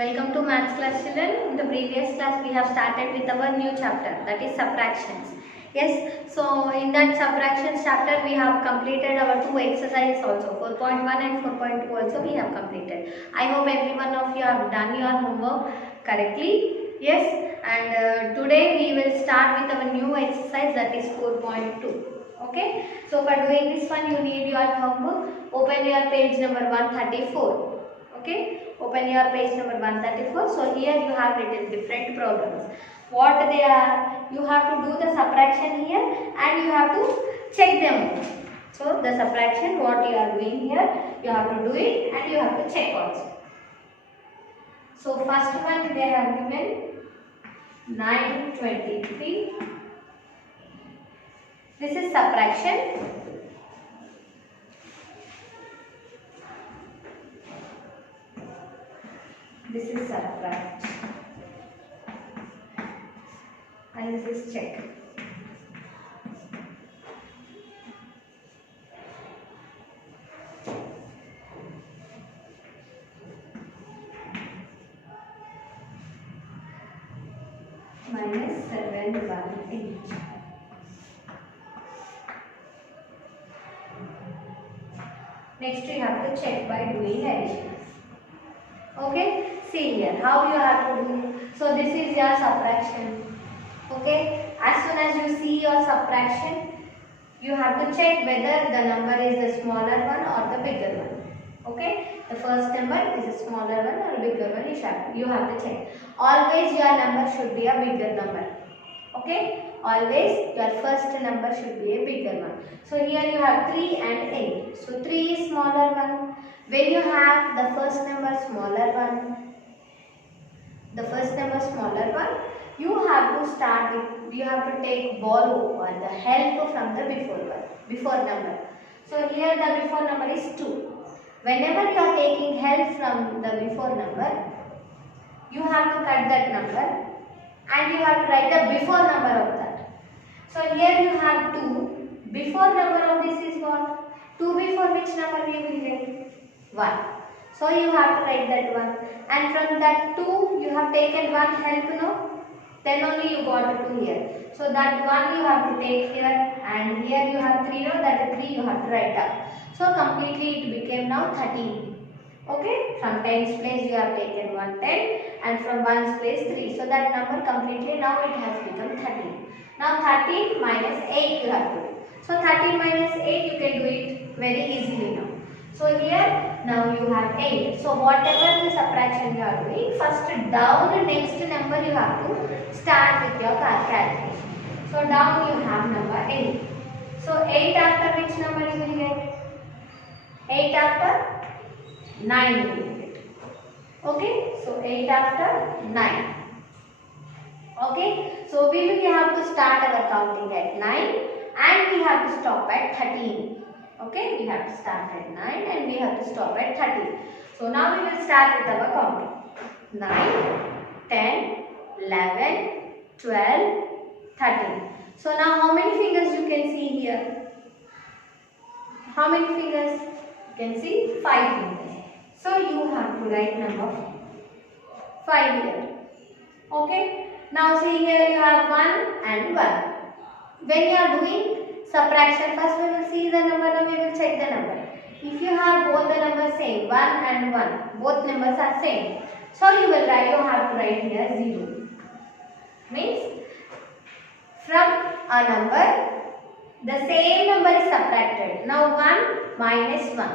Welcome to Maths class, children. In the previous class we have started with our new chapter, that is subtractions. Yes, so in that subtractions chapter we have completed our two exercises also, 4.1 and 4.2 also we have completed. I hope every one of you have done your homework correctly. Yes, and today we will start with our new exercise, that is 4.2. Okay, so for doing this one you need your homework. Open your page number 134. Okay, open your page number 134. So here you have written different problems. What they are, you have to do the subtraction here and you have to check them. So the subtraction what you are doing here, you have to do it and you have to check also. So first one they have given 923. This is subtraction. This is subtract and this is check. Minus 718. Next you have to check by doing addition. Okay, see here how you have to do. So this is your subtraction. Okay, as soon as you see your subtraction, you have to check whether the number is the smaller one or the bigger one. Okay, the first number is a smaller one or a bigger one. You have to check. Always your number should be a bigger number. Okay, always your first number should be a bigger one. So here you have 3 and 8. So 3 is smaller one. When you have the first number smaller one, you have to start with, you have to take borrow or the help from the before number. So here the before number is 2. Whenever you are taking help from the before number, you have to cut that number and you have to write the before number of that. So here you have 2. Before number of this is what? 2 before which number we will get? 1. So you have to write that 1. And from that 2 you have taken 1 help, no? Then only you got 2 here. So that 1 you have to take here and here you have 3, no? That 3 you have to write up. So completely it became now 13. Okay, from tens place you have taken 1 10 and from ones place 3. So that number completely now it has become 13. Now 13 minus 8 you have to do. So 13 minus 8 you can do it very easily now. So here now you have 8. So whatever the subtraction you are doing, first down the next number you have to start with your calculation. So down you have number 8. So 8 after which number you will get? 8 after 9 you will get. Okay, so 8 after 9. Okay, so we will have to start our counting at 9 and we have to stop at 13. Okay, we have to start at 9 and we have to stop at 13. So now we will start with our counting. 9, 10, 11, 12, 13. So now how many fingers you can see here? How many fingers? You can see 5 fingers. So you have to write number 5 here. Okay. Now see here you have 1 and 1. When you are doing subtraction, first we will see the number, now we will check the number. If you have both the numbers same, 1 and 1, both numbers are same. So you have to write here 0. Means from a number, the same number is subtracted. Now 1 minus 1.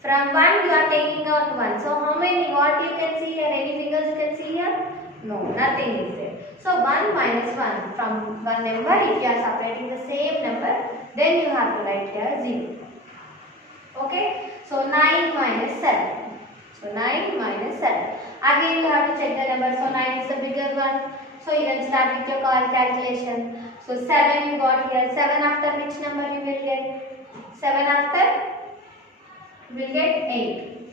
From 1 you are taking out 1. So how many, what you can see here? Any fingers you can see here? No, nothing is there. So 1 minus 1. From one number, if you are separating the same number, then you have to write here 0. Okay. So 9 minus 7. So 9 minus 7. Again you have to check the number. So 9 is the bigger one. So you can start with your calculation. So 7 you got here. 7 after which number you will get? 7 after? You will get 8.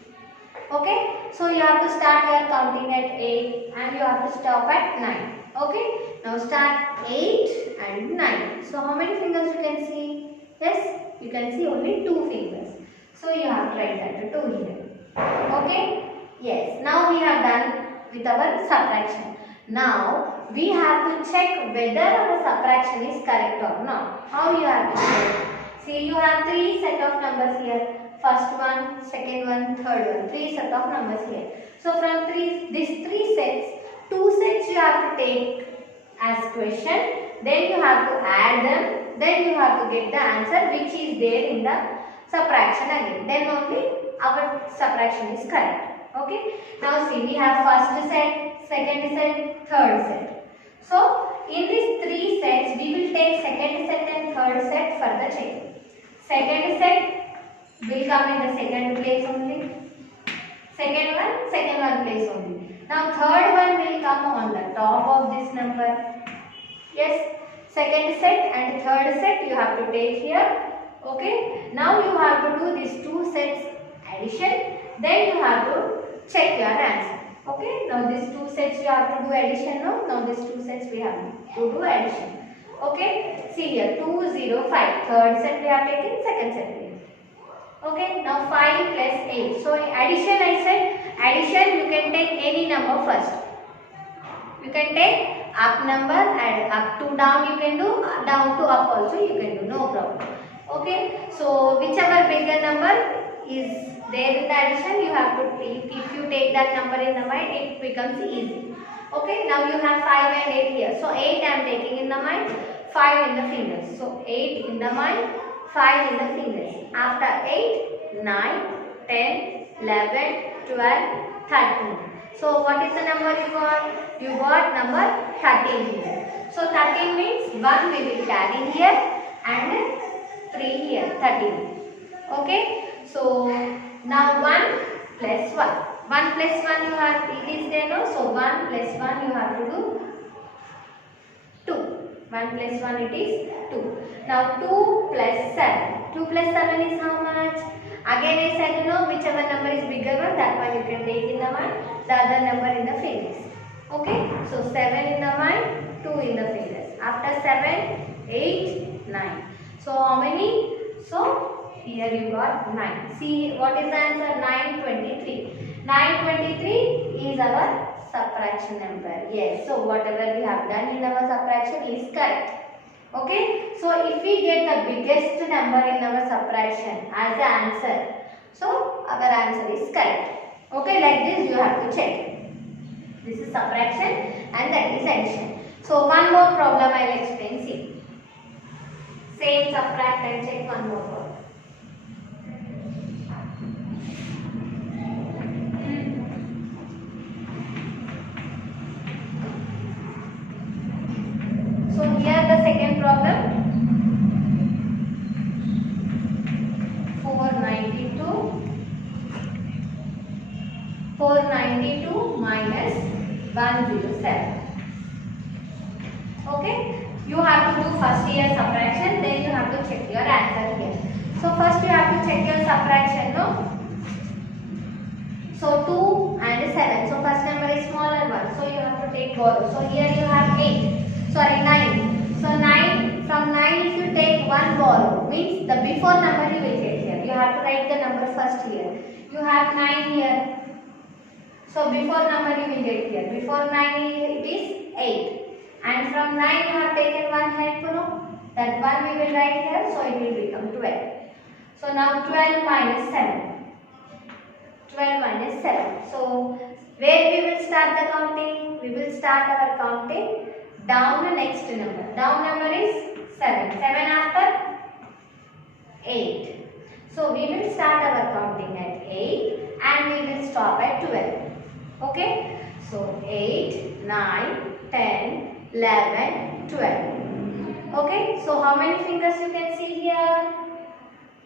Okay. So you have to start your counting at 8 and you have to stop at 9. Okay. Now start 8 and 9. So how many fingers you can see? Yes, you can see only 2 fingers. So you have to write that 2 here. Okay. Yes. Now we have done with our subtraction. Now we have to check whether our subtraction is correct or not. How you have to check? See, you have three set of numbers here. First one, second one, third one. Three set of numbers here. So from these three sets, two sets you have to take as question. Then you have to add them. Then you have to get the answer which is there in the subtraction again. Then only our subtraction is correct. Okay. Now see, we have first set, second set, third set. So in these three sets, we will take second set and third set for the check. Second set will come in the second place only. Second one place only. Now third one will come on the top of this number. Yes, second set and third set you have to take here. Okay. Now you have to do these two sets addition. Then you have to check your answer. Okay. Now these two sets you have to do addition. Now these two sets we have to do addition. Okay. See here 2, 0, 5. Third set we have taken. Second set we have. Okay. Now 5 plus 8. So addition, I said addition you can take any number first. You can take up number and up to down you can do, down to up also you can do, no problem. Okay. So whichever bigger number is there in the addition, you have to take. If you take that number in the mind, it becomes easy. Okay. Now you have 5 and 8 here. So 8 I am taking in the mind, 5 in the fingers. So 8 in the mind, 5 in the fingers. After 8, 9, 10, 11, 12, 13. So what is the number you got? You got number 13 here. So 13 means 1 we will carry here and 3 here, 13. Okay. So now 1 plus 1. 1 plus 1 you have, it is there no? So 1 plus 1 you have to do 2. 1 plus 1 it is 2. Now 2 plus 7. 2 plus 7 is how much? Again I said whichever number is bigger one, that one you can take in the mind, the other number in the fingers. Okay. So 7 in the mind, 2 in the fingers. After 7, 8, 9. So how many? So here you got 9. See what is the answer? 923. 923 is our subtraction number. Yes. So whatever we have done in our subtraction is correct. Okay. So if we get the biggest number in our subtraction as the answer, so our answer is correct. Okay. Like this you have to check. This is subtraction and that is addition. So one more problem I will explain. See. Same subtract and check one more problem. So here the second problem. 492 minus 107. Okay. You have to do first here subtraction, then you have to check your answer here. So first you have to check your subtraction, no? So 2 and 7. So first number is smaller one. So you have to take borrow. So here you have 9. So 9, from 9 if you take one borrow, means the before number you will get here. You have to write the number first here. You have 9 here. So before number you will get here. Before 9 it is 8. And from 9 you have taken one help, that one we will write here. So it will become 12. So now 12 minus 7. 12 minus 7. So where we will start the counting? We will start our counting down the next number. Down number is 7. 7 after 8. So we will start our counting at 8 and we will stop at 12. Okay. So 8, 9, 10, 11, 12. Okay. So how many fingers you can see here?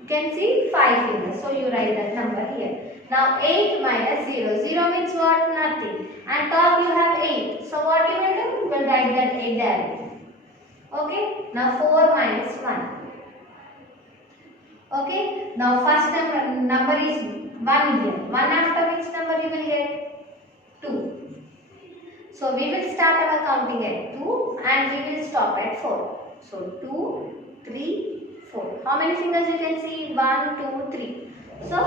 You can see 5 fingers. So you write that number here. Now 8 minus 0. 0 means what? Nothing. And top you have 8. So what you will do? You will write that 8 there. Okay. Now 4 minus 1. Okay. Now first number is 1 here. 1 after which number you will get? 2. So we will start our counting at 2 and we will stop at 4. So 2, 3, 4. How many fingers you can see? 1, 2, 3. So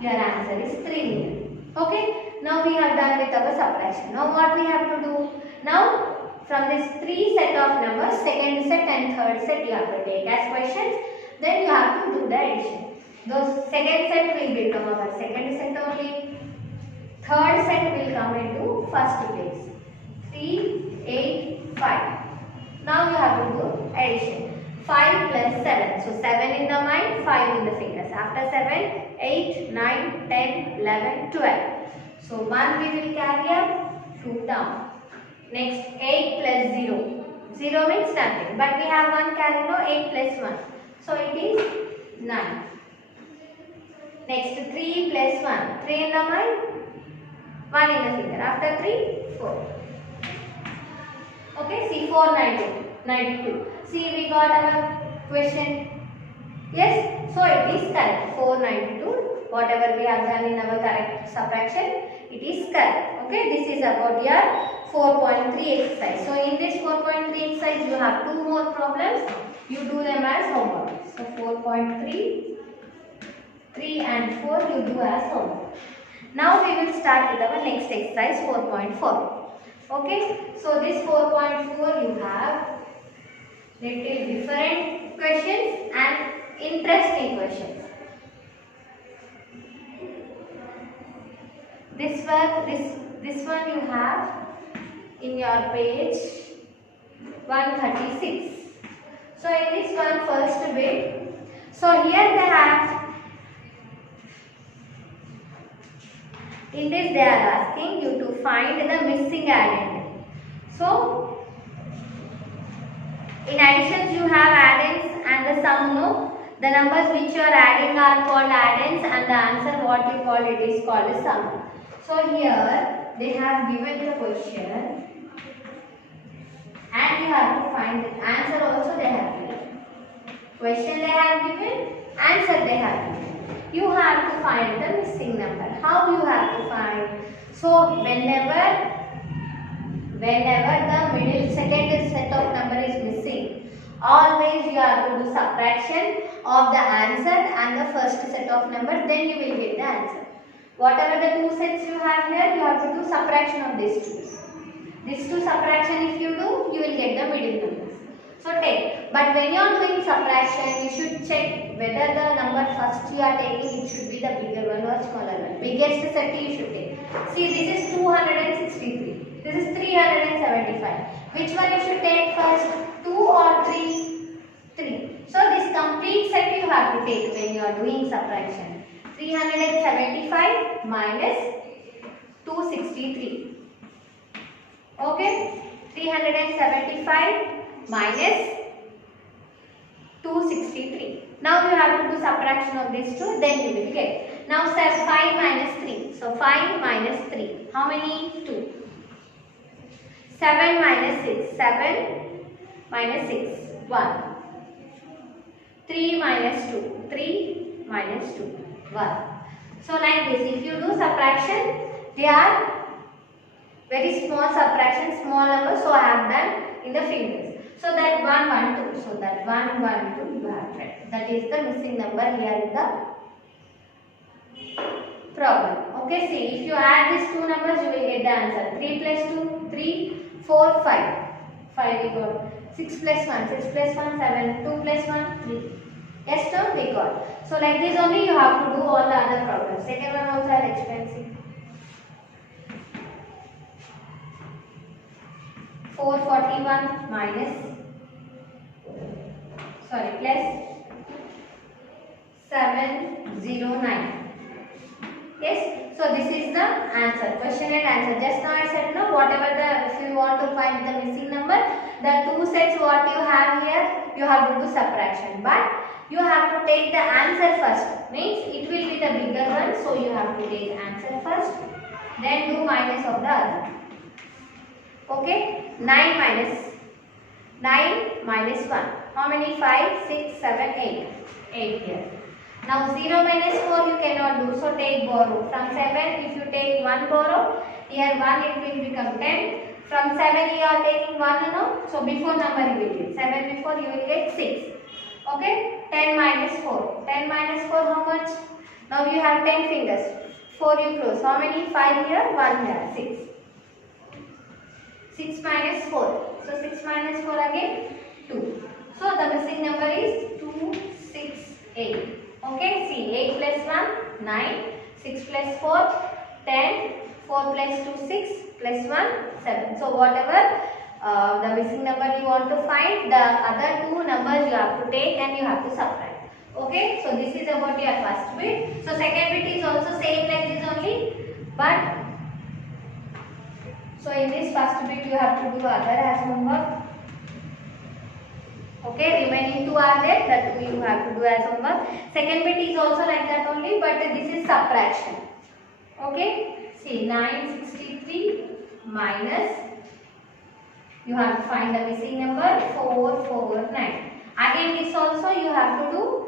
your answer is 3 here. Okay. Now we have done with our subtraction. Now what we have to do? Now from this 3 set of numbers, second set and third set you have to take as questions. Then you have to do the addition. Those second set will become our second set only. Third set will come into first place. 3, 8, 5. Now you have to do addition. 5 plus 7. So 7 in the mind, 5 in the fingers. After 7, 8, 9, 10, 11, 12. So 1 we will carry up, 2 down. Next 8 plus 0. 0 means nothing. But we have 1 carry now, 8 plus 1. So it is 9. Next 3 plus 1. 3 in the mind, 1 in the finger. After 3, 4. Okay, see 492. See, we got our question. Yes, so it is correct. 492. Whatever we have done in our correct subtraction, it is correct. Okay, this is about your 4.3 exercise. So in this 4.3 exercise, you have 2 more problems. You do them as homework. So 4.3, 3 and 4 you do as homework. Now we will start with our next exercise 4.4. Okay, so this 4.4 you have little different questions and interesting questions. This one you have in your page 136. So in this one first bit, so here they have, in this they are asking you to find the missing addend. So in additions you have addends and the sum, no? The numbers which you are adding are called addends and the answer what you call it is called a sum. So here they have given the question and you have to find the answer also they have given. Question they have given, answer they have given. You have to find the missing number. How you have to find? So whenever the middle second set of number is missing, always you have to do subtraction of the answer and the first set of number, then you will get the answer. Whatever the 2 sets you have here, you have to do subtraction of these 2. These 2 subtraction if you do, you will get the middle numbers. So take. But when you are doing subtraction, you should check whether the number first you are taking, it should be the bigger one or smaller one. Biggest set you should take. See, this is 263. This is 375. Which one you should take first? 2 or 3? 3. So this complete set you have to take when you are doing subtraction. 375 minus 263. Okay? 375 minus 263. Now you have to do subtraction of these 2, then you will get. Now 5 minus 3. So 5 minus 3. How many? 2. 7 minus 6. 7 minus 6. 1. 3 minus 2. 3 minus 2. 1. So like this, if you do subtraction, they are very small subtraction, small numbers, so I have done in the fingers. So that 1, 1, 2. So that 1, 1, 2 you have read. That is the missing number here in the problem. Okay, see, if you add these 2 numbers, you will get the answer. 3 plus 2, 3, 4, 5. 5 we got. 6 plus 1, 6 plus 1, 7. 2 plus 1, 3. Yes, no, we got. So like this only you have to do all the other problems. Second one also I will explain. See. 441 minus, plus 709. Yes, so this is the answer, question and answer. Just now I said no, whatever if you want to find the missing number, the 2 sets what you have here, you have to do subtraction. But you have to take the answer first. Means it will be the bigger one, so you have to take answer first, then do minus of the other. Okay, 9 minus 1. How many? 5, 6, 7, 8. 8 here. Now 0 minus 4 you cannot do, so take borrow. From 7 if you take 1 borrow, here 1 it will become 10. From 7 you are taking 1 no, so before number you will get. 7 before you will get 6. Okay, 10 minus 4. 10 minus 4 how much? Now you have 10 fingers. 4 you close. How many? 5 here, 1 here, 6. 6 minus 4. So 6 minus 4 again 2. So the missing number is 2, 6, 8. Okay, see 8 plus 1, 9, 6 plus 4, 10, 4 plus 2, 6, plus 1, 7. So whatever the missing number you want to find, the other two numbers you have to take and you have to subtract. Okay, so this is about your first bit. So second bit is also same like this only, but so in this first bit you have to do other as homework. Okay, remaining two are there, that you have to do as homework. Second bit is also like that only, but this is subtraction. Okay, see 963 minus, you have to find the missing number 449. Again this also you have to do.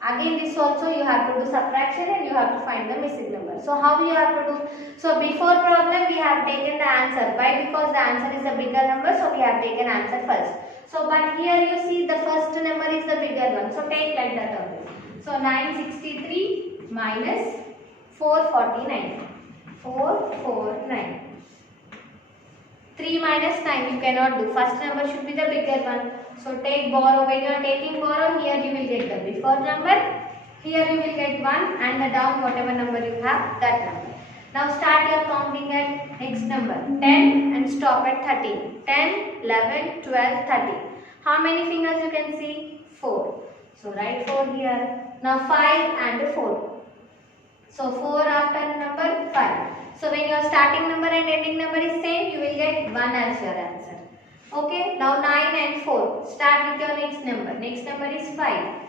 Again this also you have to do subtraction and you have to find the missing number. So how you have to do? So before problem we have taken the answer. Why? Because the answer is a bigger number, so we have taken answer first. So but here you see the first number is the bigger one. So take like that only. So 963 minus 449. 449. 3 minus 9 you cannot do. First number should be the bigger one. So take borrow. When you are taking borrow, here you will get the before number. Here you will get 1 and the down whatever number you have, that number. Now start your counting at next number 10 and stop at 13. 10, 11, 12, 13. How many fingers you can see? 4. So write 4 here. Now 5 and 4. So 4 after number 5. So when your starting number and ending number is same, you will get 1 as your answer. Okay, now 9 and 4. Start with your next number. Next number is 5.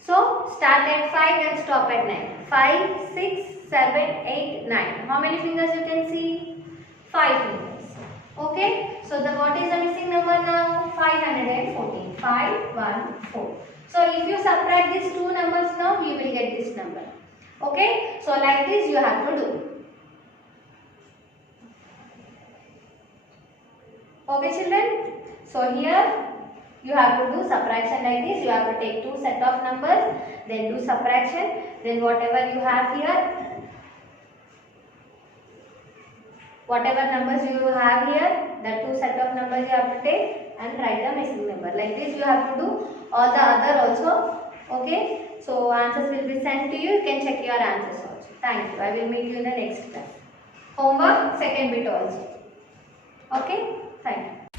So start at 5 and stop at 9. 5, 6, 7, 8, 9. How many fingers you can see? 5 fingers. Okay, so the what is the missing number now? 514. 5, 1, 4. So if you subtract these two numbers now, you will get this number. Okay, so like this you have to do. Okay children, so here you have to do subtraction like this. You have to take two set of numbers, then do subtraction, then whatever you have here, whatever numbers you have here, the two set of numbers you have to take and write the missing number. Like this you have to do all the other also. Okay, so answers will be sent to you. You can check your answers also. Thank you. I will meet you in the next class. Homework second bit also. Okay, thank you.